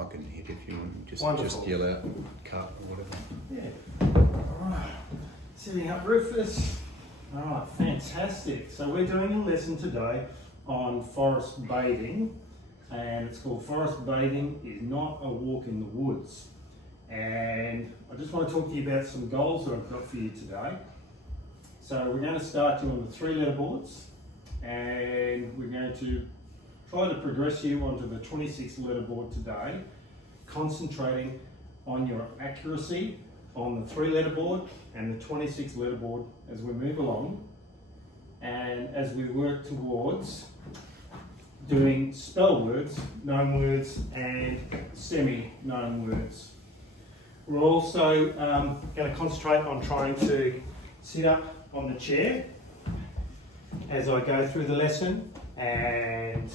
I can hit if you want. Just Wonderful. yell out, cut or whatever. Yeah. Alright. Setting up Rufus. Alright, fantastic. So we're doing a lesson today on forest bathing, and it's called Forest Bathing is Not a Walk in the Woods. And I just want to talk to you about some goals that I've got for you today. So we're going to start you on the 3-letter boards, and we're going to try to progress you onto the 26-letter board today, concentrating on your accuracy on the 3-letter board and the 26-letter board as we move along, and as we work towards doing spell words, known words and semi-known words. We're also going to concentrate on trying to sit up on the chair as I go through the lesson and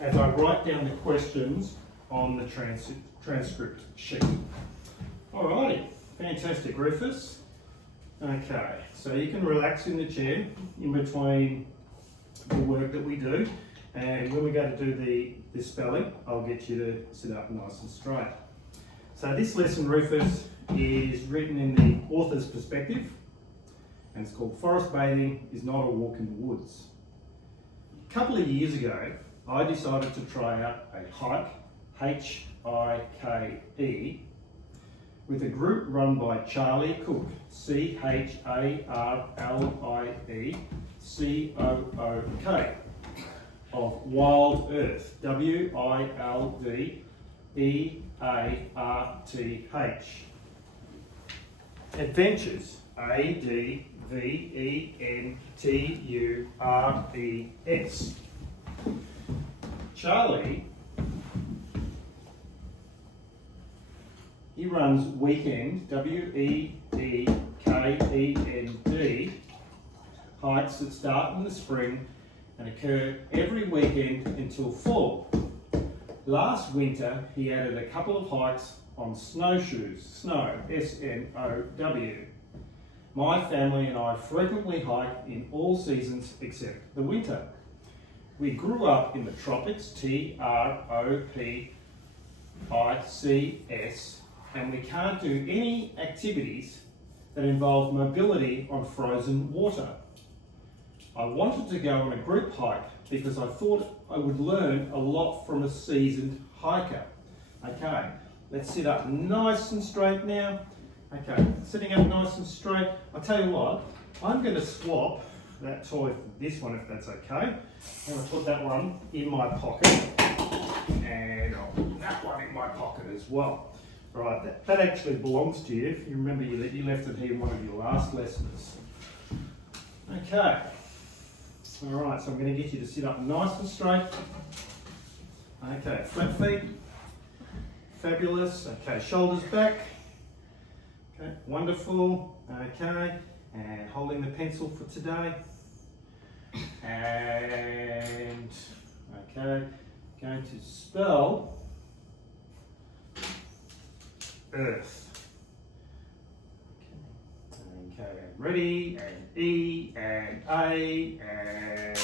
as I write down the questions on the transcript sheet. Alrighty, fantastic, Rufus. Okay, so you can relax in the chair in between the work that we do, and when we go to do the spelling, I'll get you to sit up nice and straight. So this lesson, Rufus, is written in the author's perspective, and it's called Forest Bathing is Not a Walk in the Woods. A couple of years ago, I decided to try out a hike, H-I-K-E, with a group run by Charlie Cook, C-H-A-R-L-I-E-C-O-O-K, of Wild Earth, W-I-L-D-E-A-R-T-H. Adventures, A-D-V-E-N-T-U-R-E-S. Charlie, he runs Weekend, W-E-E-K-E-N-D, hikes that start in the spring and occur every weekend until fall. Last winter, he added a couple of hikes on snowshoes, snow, S-N-O-W. My family and I frequently hike in all seasons except the winter. We grew up in the tropics, T-R-O-P-I-C-S, and we can't do any activities that involve mobility on frozen water. I wanted to go on a group hike because I thought I would learn a lot from a seasoned hiker. Okay, let's sit up nice and straight now. Okay, sitting up nice and straight. I'll tell you what, I'm going to swap that toy for this one if that's okay. I'm going to put that one in my pocket, and I'll put that one in my pocket as well. Right, that actually belongs to you. If you remember, you left it here in one of your last lessons. Okay. All right, so I'm going to get you to sit up nice and straight. Okay, flat feet. Fabulous. Okay, shoulders back. Okay, wonderful. Okay, and holding the pencil for today. And, okay, going to spell Earth. Okay, ready, and E, and A, and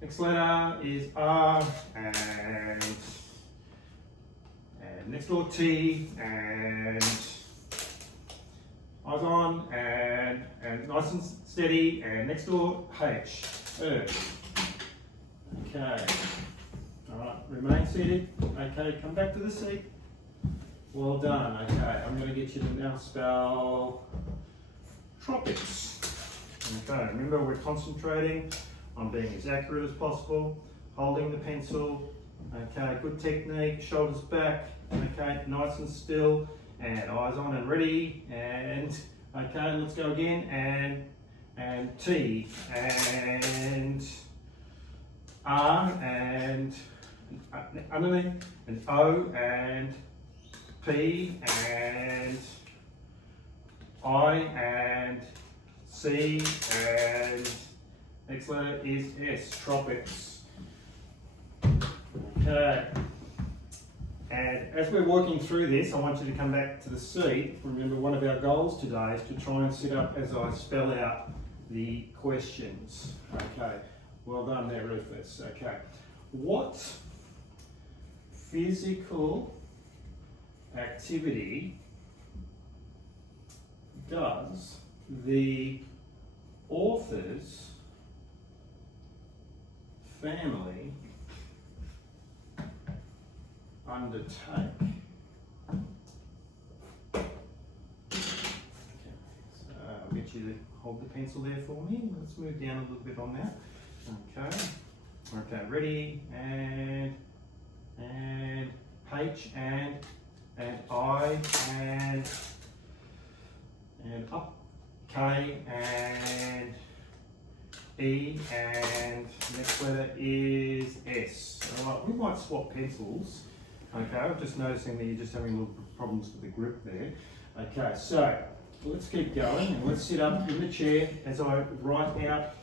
next letter is R, and next door T, and eyes on, and nice and steady, and next door H, Earth. Okay, all right, remain seated. Okay, come back to the seat. Well done. Okay, I'm going to get you to now spell tropics. Okay, remember we're concentrating on being as accurate as possible, holding the pencil. Okay, good technique, shoulders back. Okay, nice and still, and eyes on and ready. And okay, let's go again. And T and R and underneath, and O and P and I and C and next letter is S, tropics. Okay. And as we're working through this, I want you to come back to the seat. Remember, one of our goals today is to try and sit up as I spell out the questions. Okay. Well done there, Rufus. Okay. What physical activity does the author's family undertake? I'll get you to hold the pencil there for me. Let's move down a little bit on that. Okay. Okay, ready, and H, and I, and up, K, and E, and next letter is S. All right, we might swap pencils. Okay, I'm just noticing that you're just having little problems with the grip there. Okay, so let's keep going, and let's sit up in the chair as I write out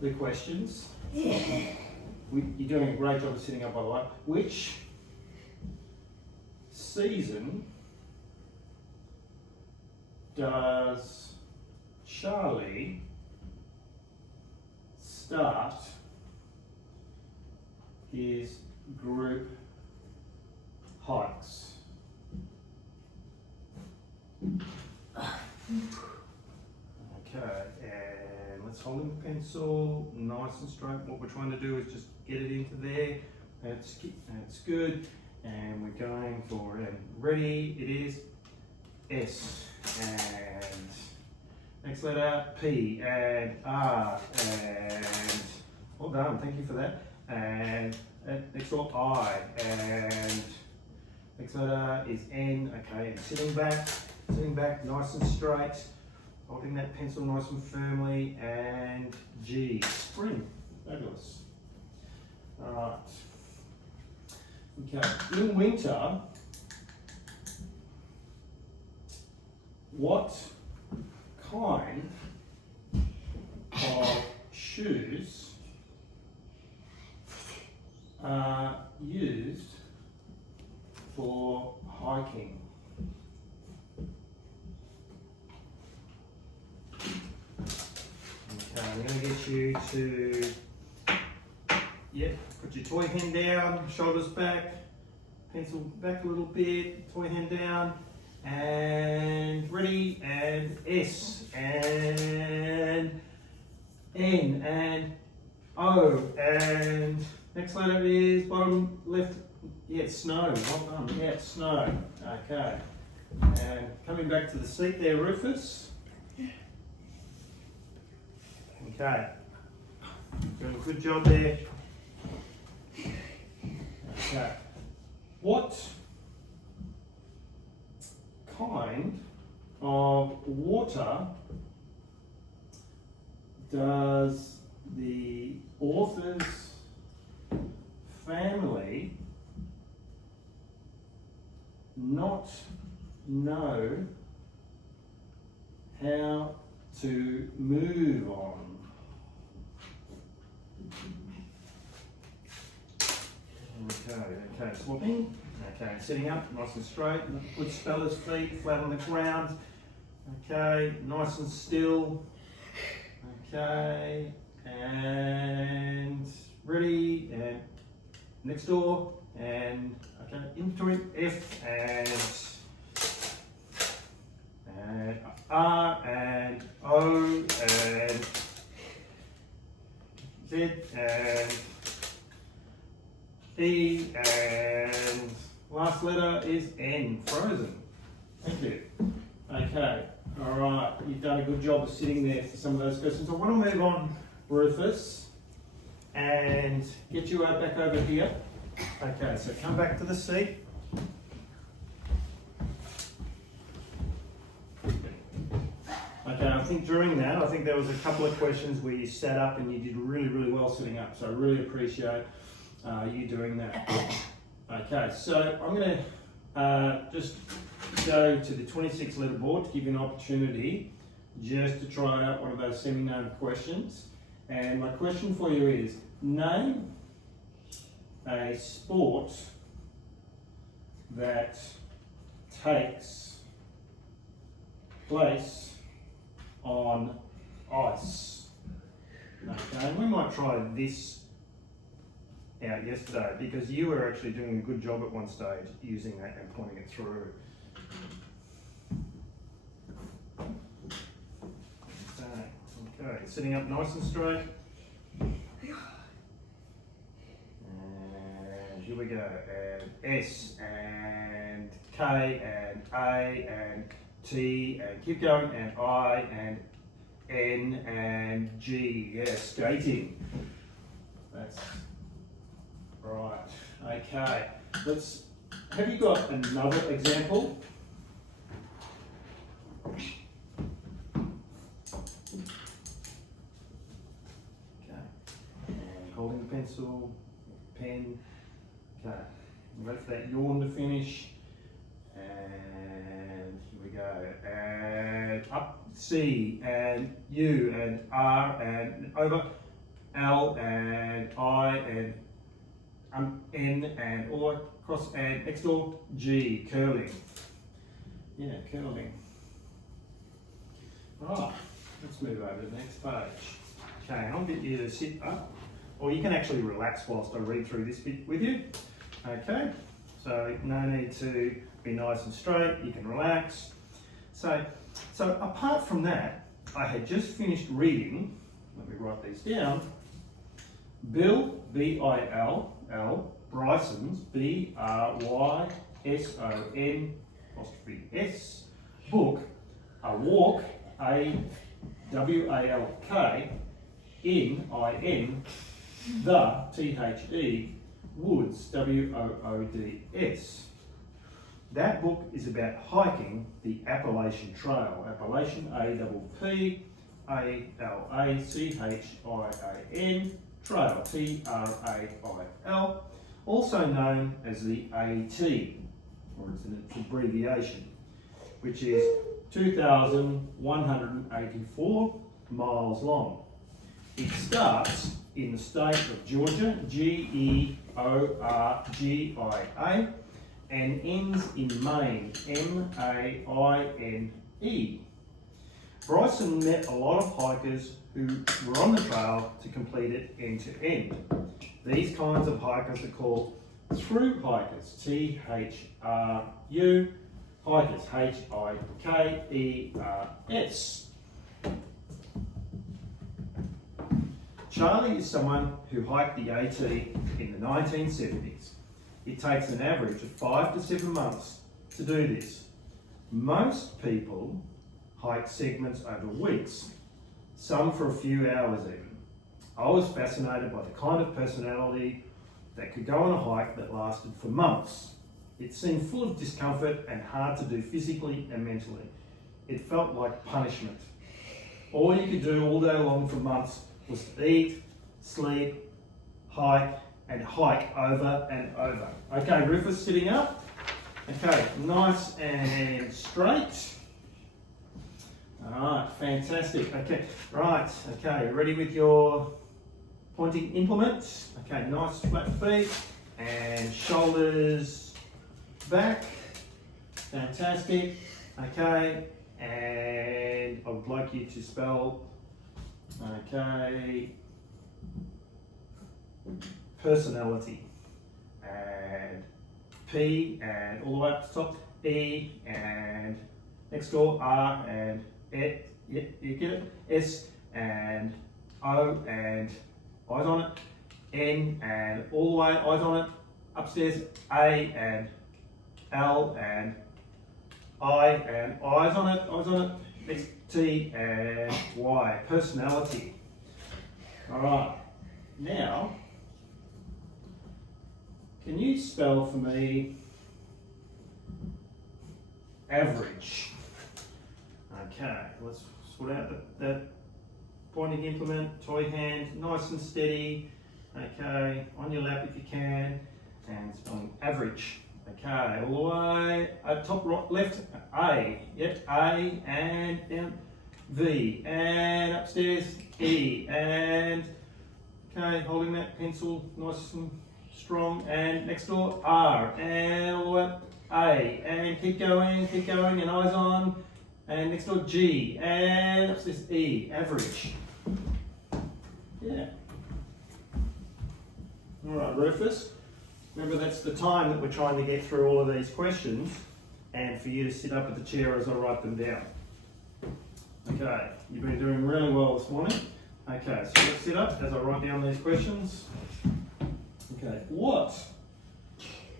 the questions. You're doing a great job of sitting up, by the way. Which season does Charlie start his group hikes? Okay, and let's hold in the pencil nice and straight. What we're trying to do is just get it into there. That's good. And we're going for it. Ready, it is S. And next letter, P, and R, and well done, thank you for that. And next one, I, and next letter is N. Okay, and sitting back nice and straight, holding that pencil nice and firmly, and G, spring, fabulous. All right. Okay, in winter, what kind of shoes are used for hiking? Okay, I'm going to get you to, put your toy hand down, shoulders back, pencil back a little bit, toy hand down, and ready, and S, and N, and O, and next letter is bottom left, snow, well done, snow, okay. And coming back to the seat there, Rufus. Okay, doing a good job there. Okay, what kind of water does the author's family not know how to move on? Okay, swapping. Okay, sitting up, nice and straight. Good speller's feet, flat on the ground. Okay, nice and still. Okay, and ready, and next door, and okay, in between F and R and O and Z and E, and last letter is N, frozen. Thank you. Okay, all right, you've done a good job of sitting there for some of those questions. I want to move on, Rufus, and get you back over here. Okay, so come back to the seat. Okay, I think during that, there was a couple of questions where you sat up and you did really, really well sitting up. So I really appreciate you doing that. Okay, so I'm going to just go to the 26 letter board to give you an opportunity just to try out one of those semi-known questions. And my question for you is, name a sport that takes place on ice. Okay, and we might try this out yesterday because you were actually doing a good job at one stage using that and pointing it through. Okay, sitting up nice and straight. And here we go. And S and K and A and T and keep going, and I and N and G. Yes, skating. That's right. Okay. Have you got another example? Okay. And holding the pencil, pen. Okay. Wait for that yawn to finish. And here we go. And up C and U and R and over L and I and N and all across and next door G, curling. Yeah, curling. Right, let's move over to the next page. Okay, I'll get you to sit up, or you can actually relax whilst I read through this bit with you. Okay, so no need to be nice and straight, you can relax. So apart from that, I had just finished reading, let me write these down, Bill, B-I-L-L, Bryson's, B-R-Y-S-O-N'-S, book, A Walk, A-W-A-L-K, N-I-N, The, T-H-E, Woods, W-O-O-D-S. That book is about hiking the Appalachian Trail. Appalachian, A-P-P-A-L-A-C-H-I-A-N, Trail, T-R-A-I-L, also known as the AT, or it's an abbreviation, which is 2,184 miles long. It starts in the state of Georgia, G-E-O-R-G-I-A, and ends in Maine, M-A-I-N-E. Bryson met a lot of hikers who were on the trail to complete it end to end. These kinds of hikers are called through hikers, T-H-R-U, hikers, H-I-K-E-R-S. Charlie is someone who hiked the AT in the 1970s. It takes an average of 5 to 7 months to do this. Most people hike segments over weeks, some for a few hours even. I was fascinated by the kind of personality that could go on a hike that lasted for months. It seemed full of discomfort and hard to do physically and mentally. It felt like punishment. All you could do all day long for months was to eat, sleep, hike, and hike over and over. Okay, Rufus, sitting up. Okay, nice and straight. All right, fantastic. Okay, right, okay, ready with your pointing implement? Okay, nice flat feet and shoulders back. Fantastic. Okay, and I would like you to spell, okay, personality, and P and all the way up to the top, E and next door R and E, yeah, you get it, S and O and eyes on it, N and all the way eyes on it, upstairs A and L and I and eyes on it, next T and Y, personality. All right, now can you spell for me average? Okay, let's sort out that pointing implement, toy hand, nice and steady. Okay, on your lap if you can, and spelling average. Okay, all the way top right, left, A, yep, A, and down, V, and upstairs, E, and okay, holding that pencil nice and strong, and next door R, and all the way up A, and keep going, and eyes on, and next door G, and upstairs E, average. Yeah. All right, Rufus. Remember, that's the time that we're trying to get through all of these questions. and for you to sit up at the chair as I write them down. Okay, you've been doing really well this morning. Okay, so let's sit up as I write down these questions. Okay, what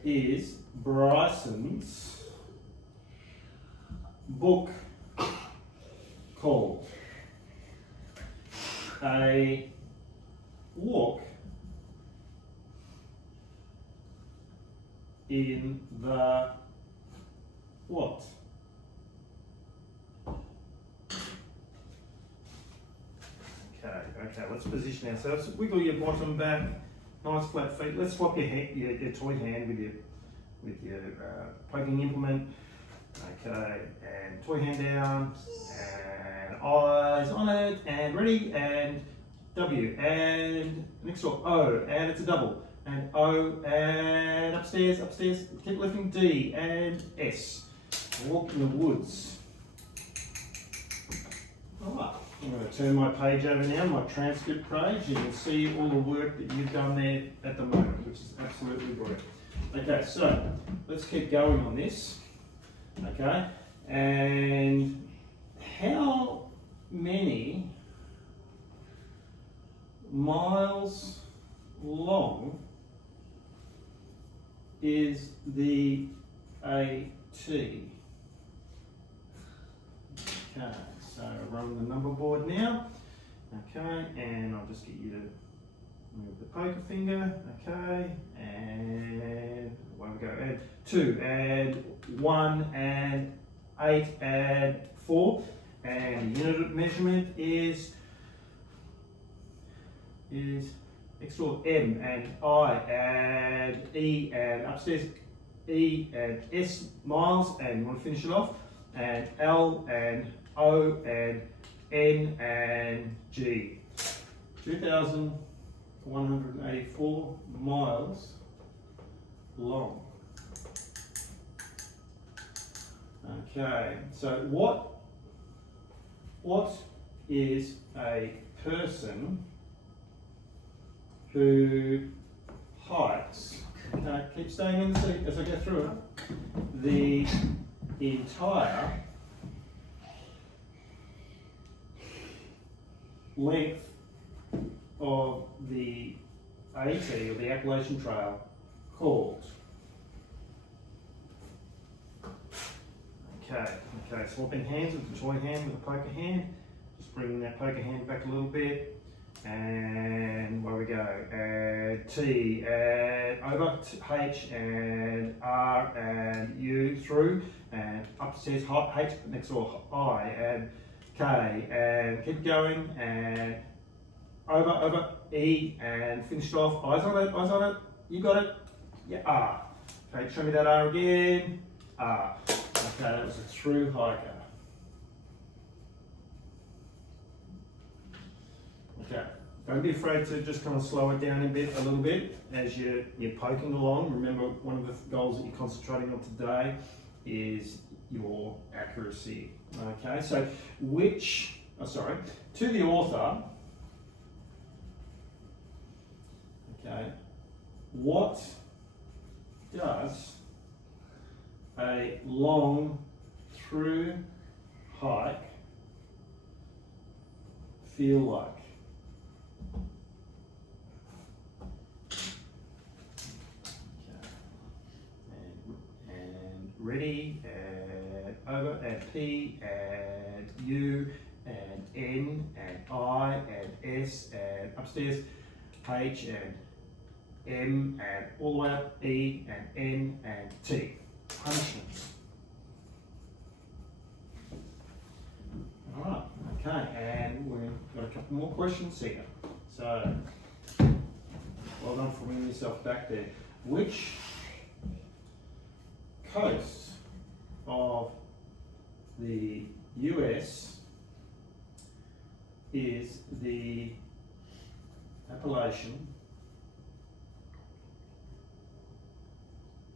is Bryson's book called? A walk in the what? Okay, let's position ourselves. Wiggle your bottom back, nice flat feet. Let's swap your toy hand with your poking implement. Okay, and toy hand down, and eyes on it, and ready, and W, and next door, O, and it's a double, and O, and upstairs, keep lifting, D, and S. Walk in the woods. Alright, I'm going to turn my page over now, my transcript page. You can see all the work that you've done there at the moment, which is absolutely brilliant. Okay, so let's keep going on this. Okay, and how many miles long is the AT? Okay, so run the number board now. Okay, and I'll just get you to move the poker finger. Okay, and away we go. Add 2, add 1, add 8, add 4, and the unit of measurement is next door M, and I, add E, and upstairs E, and S miles, and you want to finish it off, and L, and O, and N, and G. 2,184 miles long. Okay, so what is a person who hikes, keep staying in the seat as I go through it, the entire length of the AT, or the Appalachian Trail, called? Okay, swapping hands with the toy hand with the poker hand. Just bringing that poker hand back a little bit. And where we go? Add T, add over, H, and R, and U through, and upstairs H, next door I, and K, and keep going, and over, E, and finish off, eyes on it, you got it, yeah, R. Okay, show me that R again, R. Okay, that was a through hiker. Okay, don't be afraid to just kind of slow it down a little bit as you're poking along. Remember, one of the goals that you're concentrating on today is your accuracy. Okay, so to the author, okay, what does a long through hike feel like? Ready, add over, add P, add U, add N, add I, add S, add upstairs H, and M, and all the way up E, and N, and T. Punishments. Alright, okay, and we've got a couple more questions here. So, well done for bringing yourself back there. Which coast of the US is the Appalachian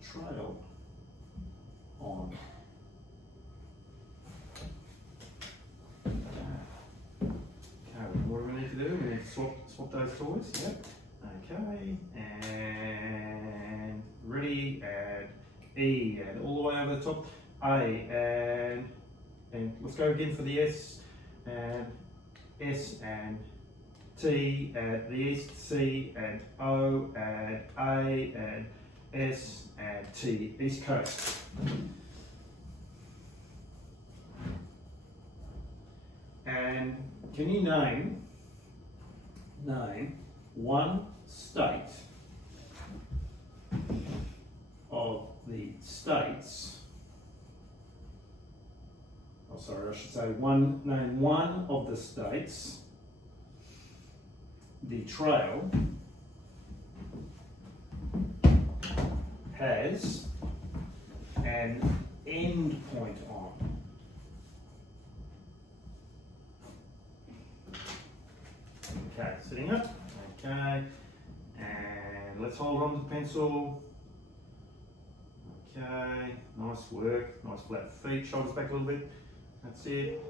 Trail on? Okay, what do we need to do? We need to swap those toys, yep. Okay, and ready, add E, and all the way over the top. A, and let's go again for the S, and S and T, and the East, C and O, and A, and S and T, East Coast. And can you name one state of the states? Oh, sorry, I should say name one of the states the trail has an end point on. Okay, sitting up. Okay, and let's hold on to the pencil. Okay, nice work. Nice flat feet, shoulders back a little bit. That's it.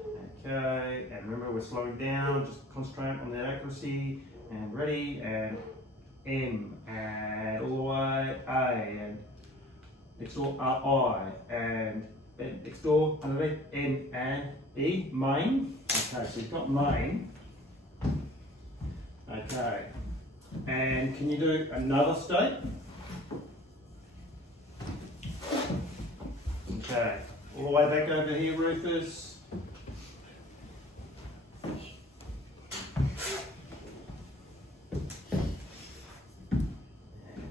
Okay, and remember we're slowing down. Just concentrate on that accuracy. And ready, and M, and all the way A, and next door I, and next door underneath N and E, main. Okay, so you've got main. Okay, and can you do another state? Okay, all the way back over here, Rufus.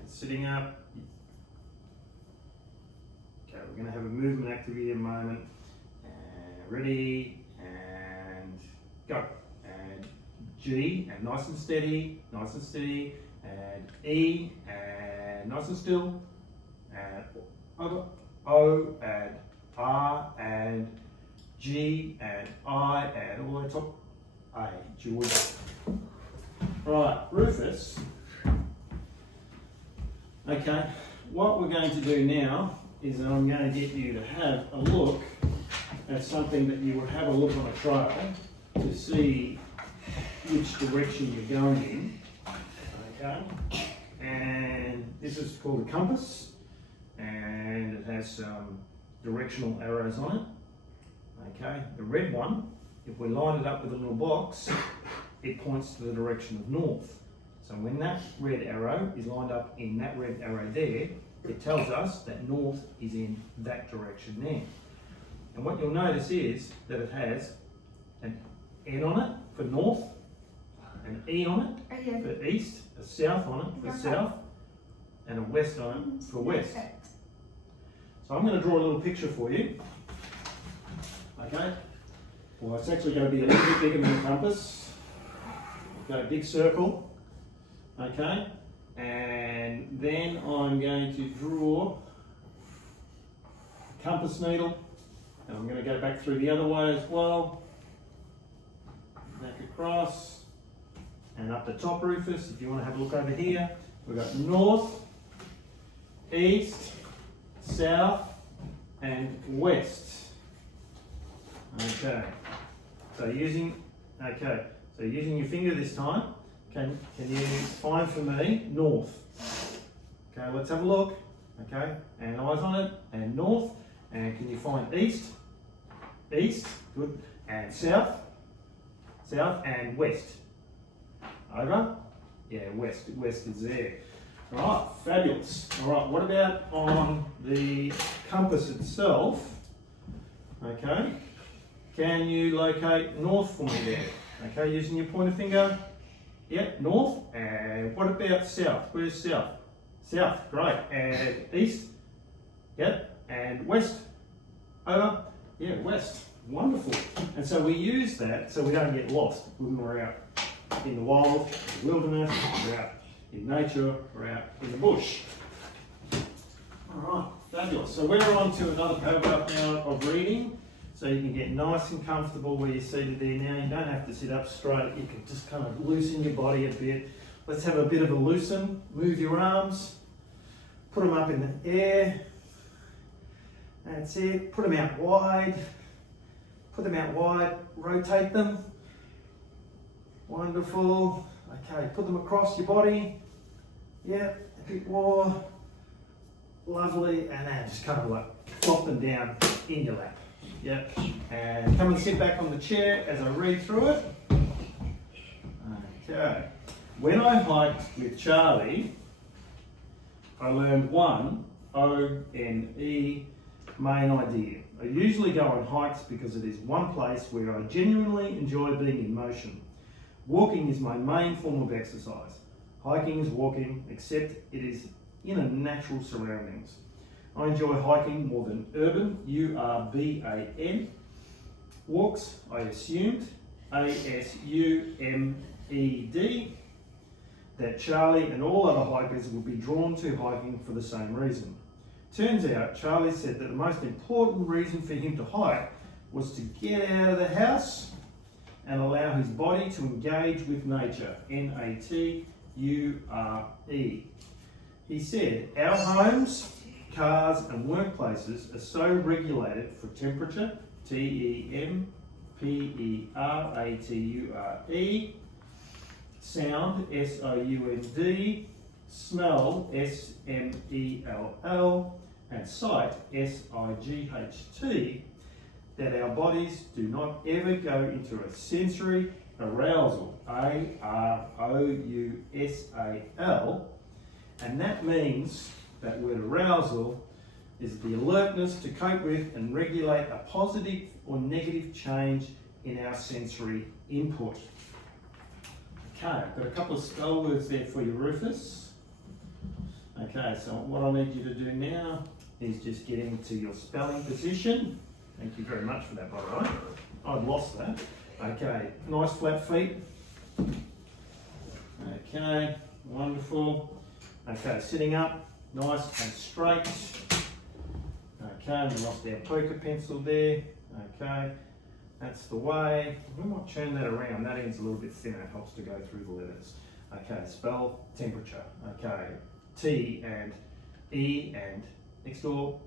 Sitting up. Okay, we're going to have a movement activity in a moment. Ready, and go. And G, and nice and steady, and E, and nice and still, and over, O, and R, and G, and I, and all the way top, A, Georgia. Right, Rufus. Okay, what we're going to do now is that I'm going to get you to have a look at something that you would have a look on a trail to see which direction you're going in. Okay, and this is called a compass, and it has some directional arrows on it. Okay, the red one, if we line it up with a little box, it points to the direction of north. So when that red arrow is lined up in that red arrow there, it tells us that north is in that direction there. And what you'll notice is that it has an N on it for north, an E on it for east, a south on it for south, and a west on it for west. So I'm going to draw a little picture for you. Okay? Well, it's actually going to be a little bit bigger than a compass. Okay, big circle. Okay, and then I'm going to draw a compass needle, and I'm going to go back through the other way as well, back across, and up the top, Rufus, if you want to have a look over here, we've got north, east, south, and west. Okay, so using your finger this time, can you find for me north? Okay, let's have a look. Okay, and eyes on it, and north, and can you find east? East, good, and south, and west. Over? Yeah, west is there. All right, fabulous. All right, what about on the compass itself? Okay, can you locate north for me there? Okay, using your pointer finger. Yep, north. And what about south? Where's south? South, great. And east? Yep. And west? Over? Yeah, west. Wonderful. And so we use that so we don't get lost when we're out in the wild, the wilderness, we're out in nature, we're out in the bush. All right, fabulous. So we're on to another paragraph now of reading. So you can get nice and comfortable where you're seated there now. You don't have to sit up straight. You can just kind of loosen your body a bit. Let's have a bit of a loosen. Move your arms. Put them up in the air. That's it. Put them out wide. Put them out wide. Rotate them. Wonderful. Okay, put them across your body. Yeah, a bit more. Lovely. And then just kind of like plop them down in your lap. Yep. And come and sit back on the chair as I read through it. Okay. When I hiked with Charlie, I learned one ONE main idea. I usually go on hikes because it is one place where I genuinely enjoy being in motion. Walking is my main form of exercise. Hiking is walking, except it is in a natural surroundings. I enjoy hiking more than urban, URBAN, walks, I assumed, ASUMED, that Charlie and all other hikers would be drawn to hiking for the same reason. Turns out, Charlie said that the most important reason for him to hike was to get out of the house and allow his body to engage with nature, NATURE. He said, our homes, cars and workplaces are so regulated for temperature, TEMPERATURE, sound, SOUND, smell, SMELL, and sight, SIGHT, that our bodies do not ever go into a sensory arousal, AROUSAL, and that means that word arousal is the alertness to cope with and regulate a positive or negative change in our sensory input. Okay, I've got a couple of spell words there for you, Rufus. Okay, so what I need you to do now is just get into your spelling position. Thank you very much for that, by the way. I'd lost that. Okay, nice flat feet. Okay, wonderful. Okay, sitting up, nice and straight. Okay, we lost our poker pencil there. Okay, that's the way. We might turn that around. That end's a little bit thinner. It helps to go through the letters. Okay, spell temperature. Okay, T and E and next door,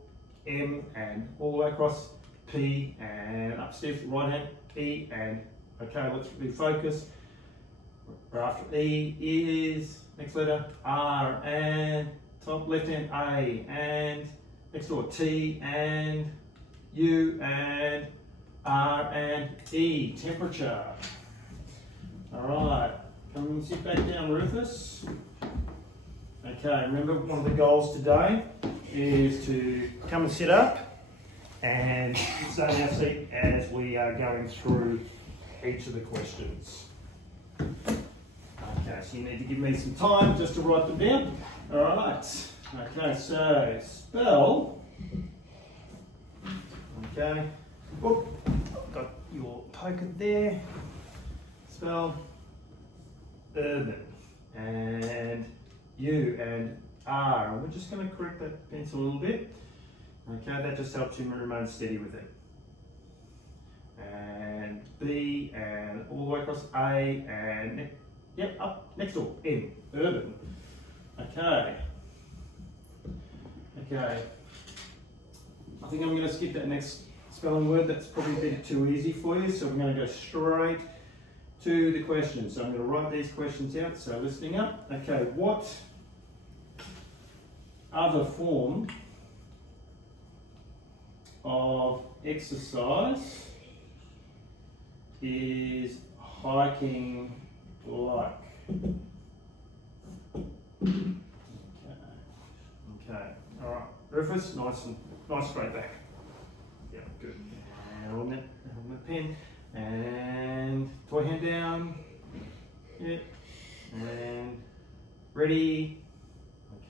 M and all the way across, P and upstairs, right hand, E and, okay, let's refocus. After E is, next letter, R and, top left hand, A and, next door, T and, U and, R and E, temperature. All right, come and sit back down, Rufus. Okay, remember one of the goals today is to come and sit up and stay in our seat as we are going through each of the questions. Okay, so you need to give me some time just to write them down. All right. Okay, so spell. Okay. Oh, got your poker there. Spell urban and U and R. And we're just going to correct that pencil a little bit. Okay, that just helps you remain steady with it. And B and all the way across A and yep, up next door, N, urban. Okay. Okay. I think I'm going to skip that next spelling word. That's probably a bit too easy for you. So I'm going to go straight to the questions. So I'm going to write these questions out. So listening up. Okay, what other form of exercise is hiking like? Okay, all right. Rufus, nice straight back. Yeah, good. And on the pen, and toy hand down. Yep. And ready.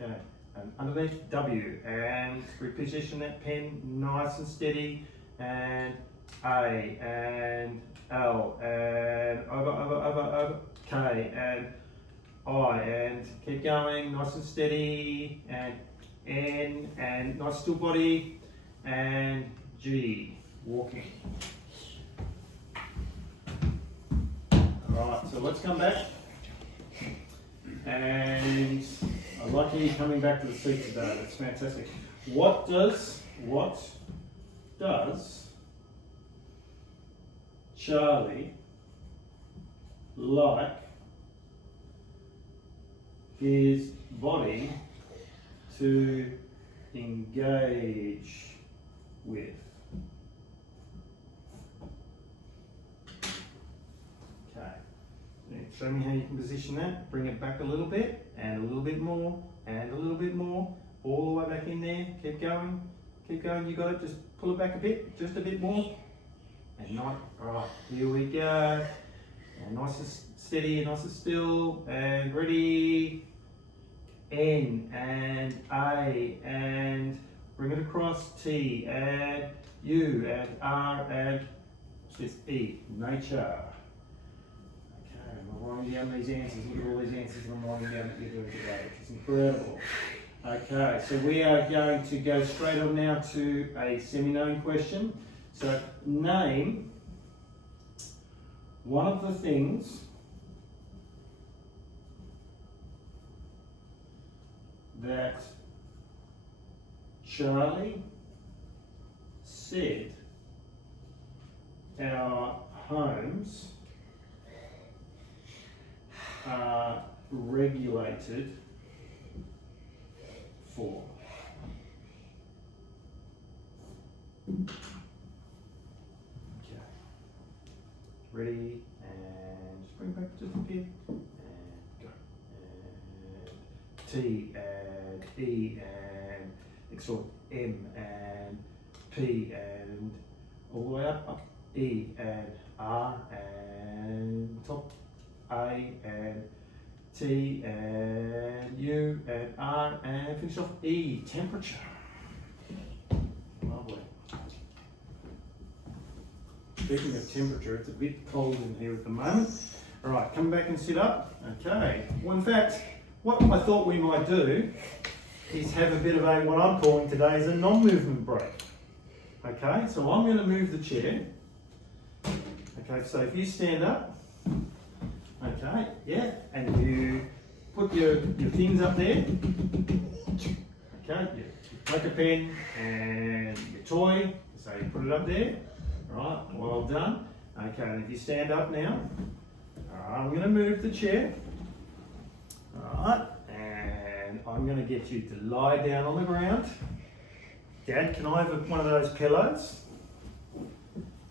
Okay. And underneath W, and reposition that pen nice and steady, and A, and L, and over, K, and I, and keep going, nice and steady, and N, and nice still body, and G, walking. Alright, so let's come back. And I like you coming back to the seat today. That's fantastic. What does Charlie like his body to engage can position that. Bring it back a little bit, and a little bit more, and a little bit more. All the way back in there. Keep going. Keep going. You got it. Just pull it back a bit. Just a bit more. And not. Alright, here we go. And nice and steady, nice and still. And ready. N and A. And bring it across. T and U and R and what's this? E. Nature. Okay, I'm writing down these answers. Look at all these answers I'm writing down that you're doing today, which is incredible. Okay, so we are going to go straight on now to a semi-known question. So name one of the things that Charlie said our homes are regulated for. Okay. Ready, and just bring back just a bit, and go. And T and E and excellent M and P and all the way up E and R and top A and T and U and R and finish off E, temperature. Lovely. Speaking of temperature, it's a bit cold in here at the moment. All right, come back and sit up. Okay. Well, in fact, what I thought we might do is have a bit of a, what I'm calling today is a non-movement break. Okay, so I'm going to move the chair. Okay, so if you stand up, okay, yeah, and you put your things up there. Okay, you take a pen and your toy, so you put it up there. Right, well done. Okay, and if you stand up now, I'm going to move the chair. Alright, and I'm going to get you to lie down on the ground. Dad, can I have one of those pillows?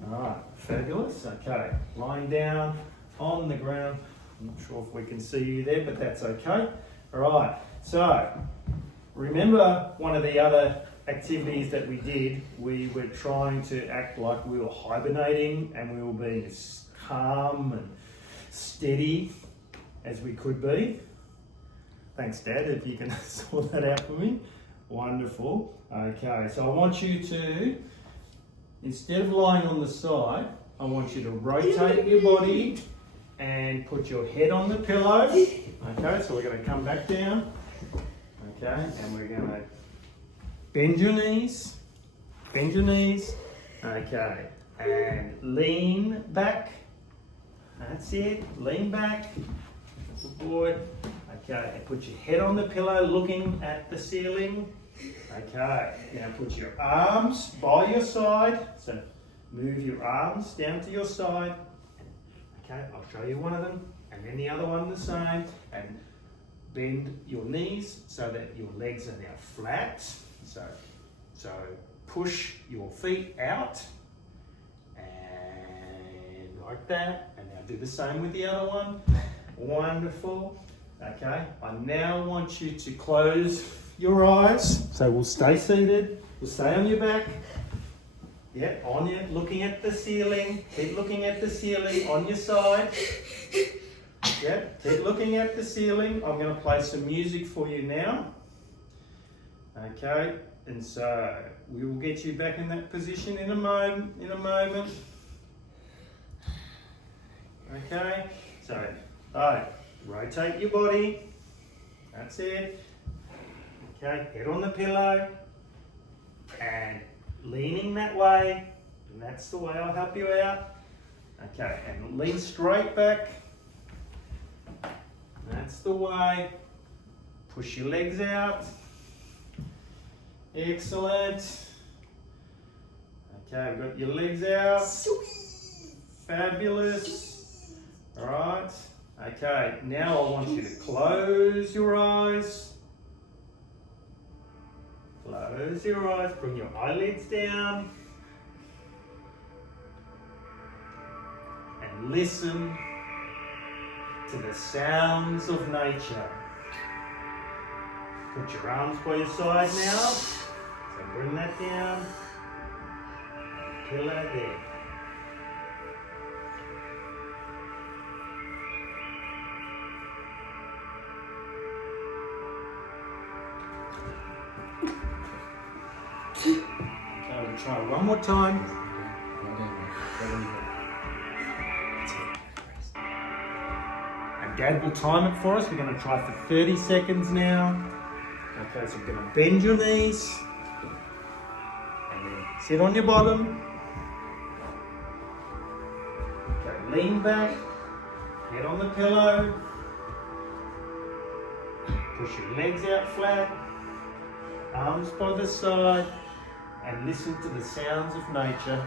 Alright, fabulous. Okay, lying down on the ground. I'm not sure if we can see you there, but that's okay. Alright, so remember one of the other activities that we did, we were trying to act like we were hibernating and we were being as calm and steady as we could be. Thanks, Dad, if you can sort that out for me. Wonderful. Okay, so I want you to, instead of lying on the side, I want you to rotate your body and put your head on the pillow. Okay, so we're going to come back down. Okay, and we're going to bend your knees. Bend your knees. Okay, and lean back. That's it. Lean back. Good boy. Okay, and put your head on the pillow looking at the ceiling. Okay, now put your arms by your side. So move your arms down to your side. Okay, I'll show you one of them, and then the other one the same. And bend your knees so that your legs are now flat. So push your feet out, and like that. And now do the same with the other one. Wonderful. Okay, I now want you to close your eyes. So we'll stay seated, we'll stay on your back. Yeah, on you, looking at the ceiling. Keep looking at the ceiling on your side. Yeah, keep looking at the ceiling. I'm going to play some music for you now. Okay, and so we will get you back in that position in a moment. Okay, so, alright, rotate your body. That's it. Okay, head on the pillow and leaning that way, and that's the way I'll help you out. Okay, and lean straight back. That's the way. Push your legs out. Excellent. Okay, we've got your legs out. Fabulous. All right. Okay, now I want you to close your eyes. Close your eyes, bring your eyelids down, and listen to the sounds of nature. Put your arms by your side now. So bring that down. Pillow there. Okay, we'll try one more time. And Dad will time it for us. We're going to try for 30 seconds now. Okay, so you're going to bend your knees. And then sit on your bottom. Okay, lean back. Head on the pillow. Push your legs out flat. Arms by the side. And listen to the sounds of nature.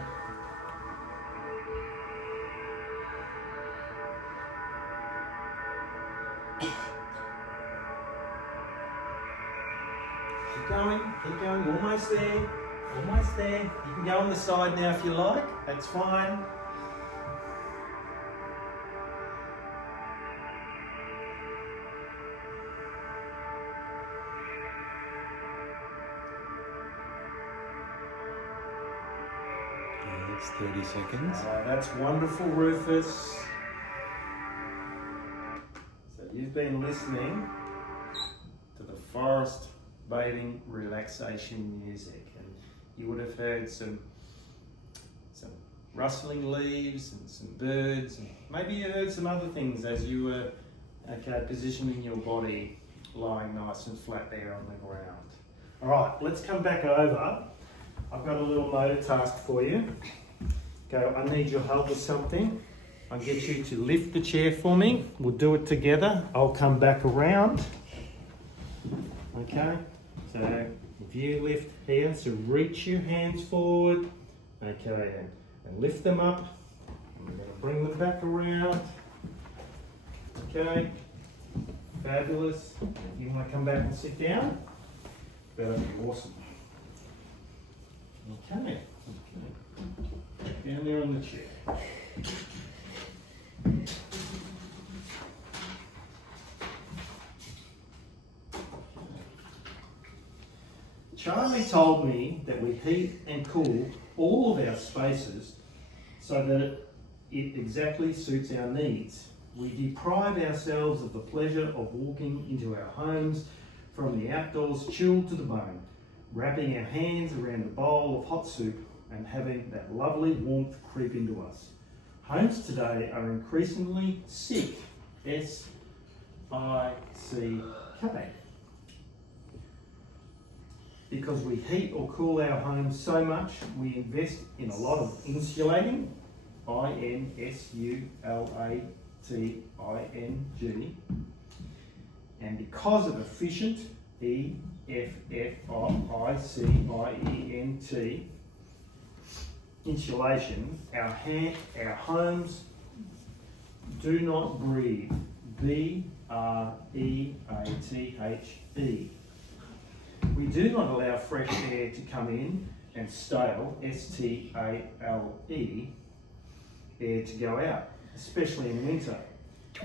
Keep going, almost there, almost there. You can go on the side now if you like, that's fine. That's 30 seconds. That's wonderful, Rufus. So you've been listening to the forest bathing relaxation music, and you would have heard some rustling leaves and some birds, and maybe you heard some other things as you were positioning your body lying nice and flat there on the ground. All right, let's come back over. I've got a little motor task for you. Go, I need your help with something. I'll get you to lift the chair for me. We'll do it together. I'll come back around. Okay, so if you lift here, so reach your hands forward. Okay, and lift them up. And we're going to bring them back around. Okay, fabulous. If you want to come back and sit down, that'll be awesome. Okay. Down there on the chair. Charlie told me that we heat and cool all of our spaces so that it exactly suits our needs. We deprive ourselves of the pleasure of walking into our homes from the outdoors chilled to the bone, wrapping our hands around a bowl of hot soup and having that lovely warmth creep into us. Homes today are increasingly sick, S-I-C-K, because we heat or cool our homes so much, we invest in a lot of insulating, I-N-S-U-L-A-T-I-N-G, and because of efficient, E-F-F-I-C-I-E-N-T, insulation, our homes do not breathe, B-R-E-A-T-H-E. We do not allow fresh air to come in and stale, S-T-A-L-E, air to go out, especially in winter.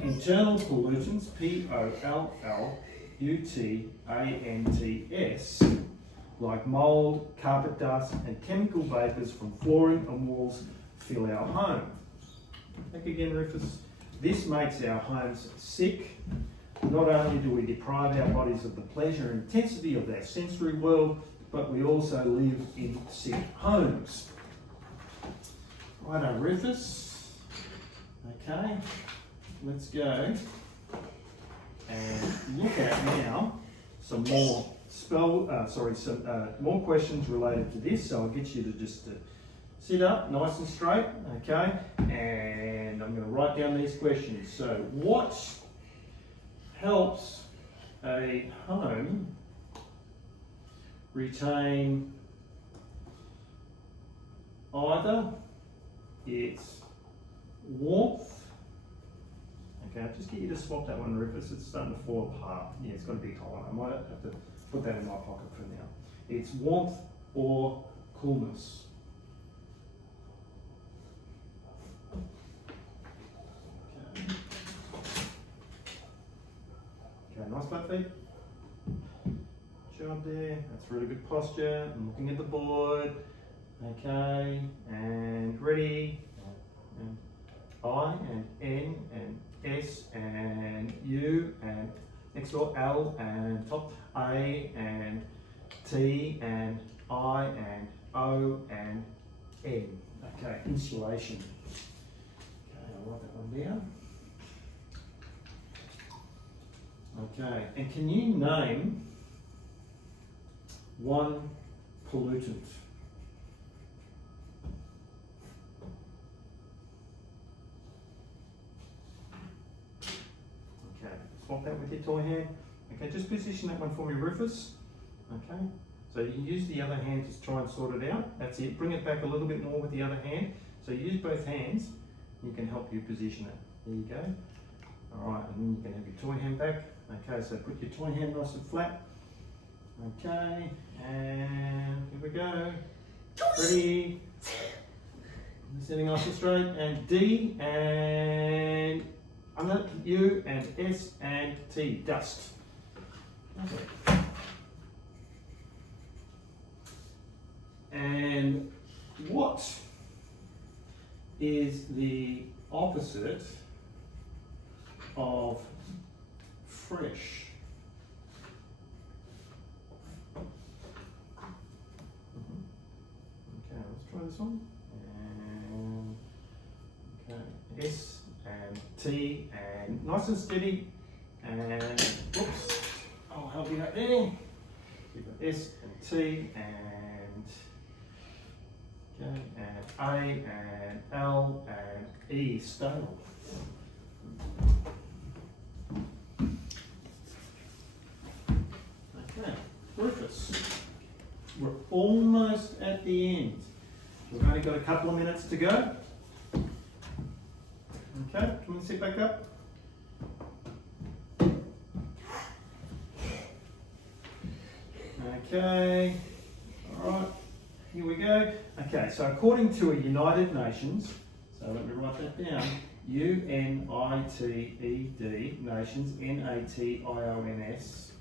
Internal pollutants, P-O-L-L-U-T-A-N-T-S, like mould, carpet dust, and chemical vapours from flooring and walls fill our home. Back again, Rufus. This makes our homes sick. Not only do we deprive our bodies of the pleasure and intensity of our sensory world, but we also live in sick homes. Righto, Rufus. Okay, let's go and look at now some more more questions related to this. So I'll get you to just sit up nice and straight, okay? And I'm going to write down these questions. So what helps a home retain either its warmth? Okay, I'll just get you to swap that one, Rufus. It's starting to fall apart. Yeah, it's got to be higher. I might have to put that in my pocket for now. It's warmth or coolness. Okay. both feet. Job there. That's really good posture. I'm looking at the board. Okay, and ready. And I and N and S and U and next door L and top A and T and I and O and N. Okay, insulation. Okay, I'll write that one down. Okay, and can you name one pollutant? Okay, swap that with your toy hand. Okay, just position that one for me, Rufus. Okay, so you can use the other hand to try and sort it out. That's it. Bring it back a little bit more with the other hand. So use both hands. You can help you position it. There you go. All right, and then you can have your toy hand back. Okay, so put your toy hand nice and flat. Okay, and here we go. Ready? Sitting nice and straight. And D and under U and S and T. Dust. Okay. And what is the opposite of fresh? Okay, let's try this one. And okay, S and T and nice and steady. And whoops, I'll help you out there. Keep it S and T and okay, and A and L and E, stale. Okay, Rufus, we're almost at the end. We've only got a couple of minutes to go. Okay, come and sit back up. Okay, all right, here we go. Okay, so according to a United Nations, so let me write that down, UNITED Nations, NATIONS,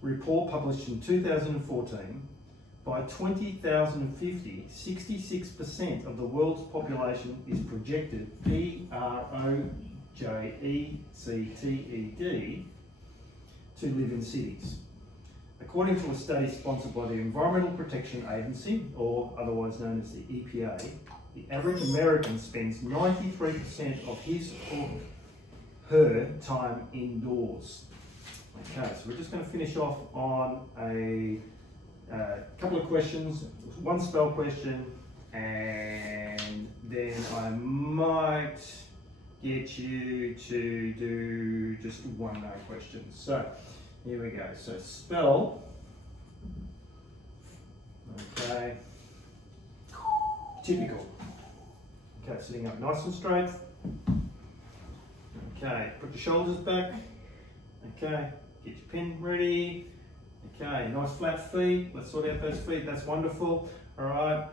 report published in 2014, by 2050, 66% of the world's population is projected, PROJECTED, to live in cities. According to a study sponsored by the Environmental Protection Agency, or otherwise known as the EPA, the average American spends 93% of his or her time indoors. Okay, so we're just going to finish off on a couple of questions, one spell question, and then I might get you to do just one no question. So here we go. So spell. Okay. Typical. Okay, sitting up nice and straight. Okay, put your shoulders back. Okay, get your pen ready. Okay, nice flat feet. Let's sort out those feet. That's wonderful. All right.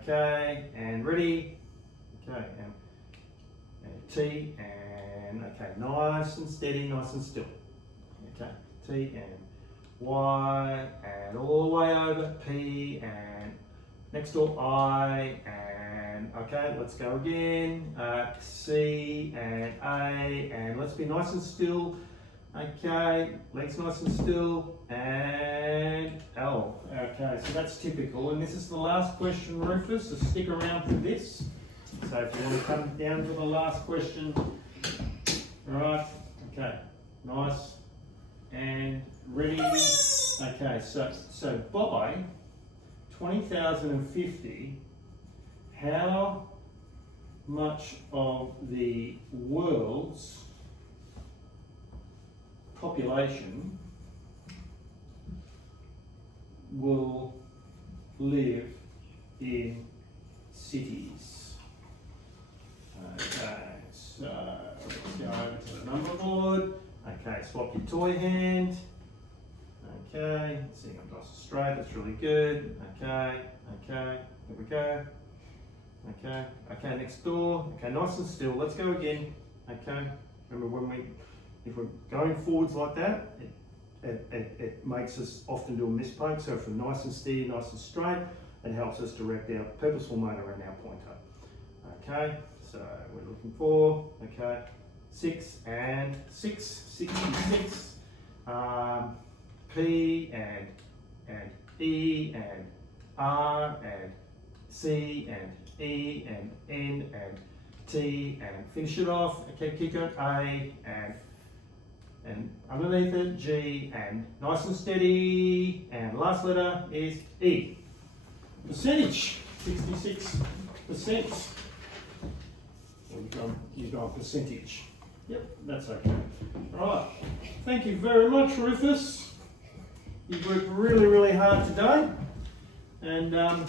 Okay, and ready. Okay, and T and okay, nice and steady, nice and still. Okay, T and Y and all the way over P and next door I and okay, let's go again. C and A and let's be nice and still. Okay, legs nice and still, and L. Okay, so that's typical. And this is the last question, Rufus, so stick around for this. So if you want to come down to the last question, all right, okay, nice and ready. Okay, so by 2050, how much of the world's population will live in cities? Okay, so let's go over to the number board. Okay, swap your toy hand. Okay, sitting up nice and straight, that's really good. Okay, here we go. Okay, next door. Okay, nice and still. Let's go again. Okay, remember when we If we're going forwards like that, it makes us often do a mispoke. So if we're nice and steady, nice and straight, it helps us direct our purposeful motor and our pointer. Okay, so we're looking for, okay, 6 and 6, 66, P and E and R and C and E and N and T and finish it off. Okay, kick it A and underneath it G and nice and steady, and last letter is E. Percentage 66%. You've gone percentage. Yep, that's okay. Alright, thank you very much, Rufus. You've worked really, really hard today, and that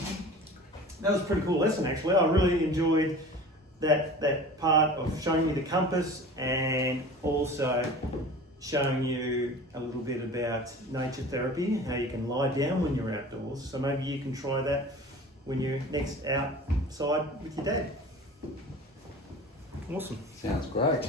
was a pretty cool lesson actually. I really enjoyed that part of showing you the compass and also showing you a little bit about nature therapy, how you can lie down when you're outdoors. So maybe you can try that when you're next outside with your dad. Awesome. Sounds great.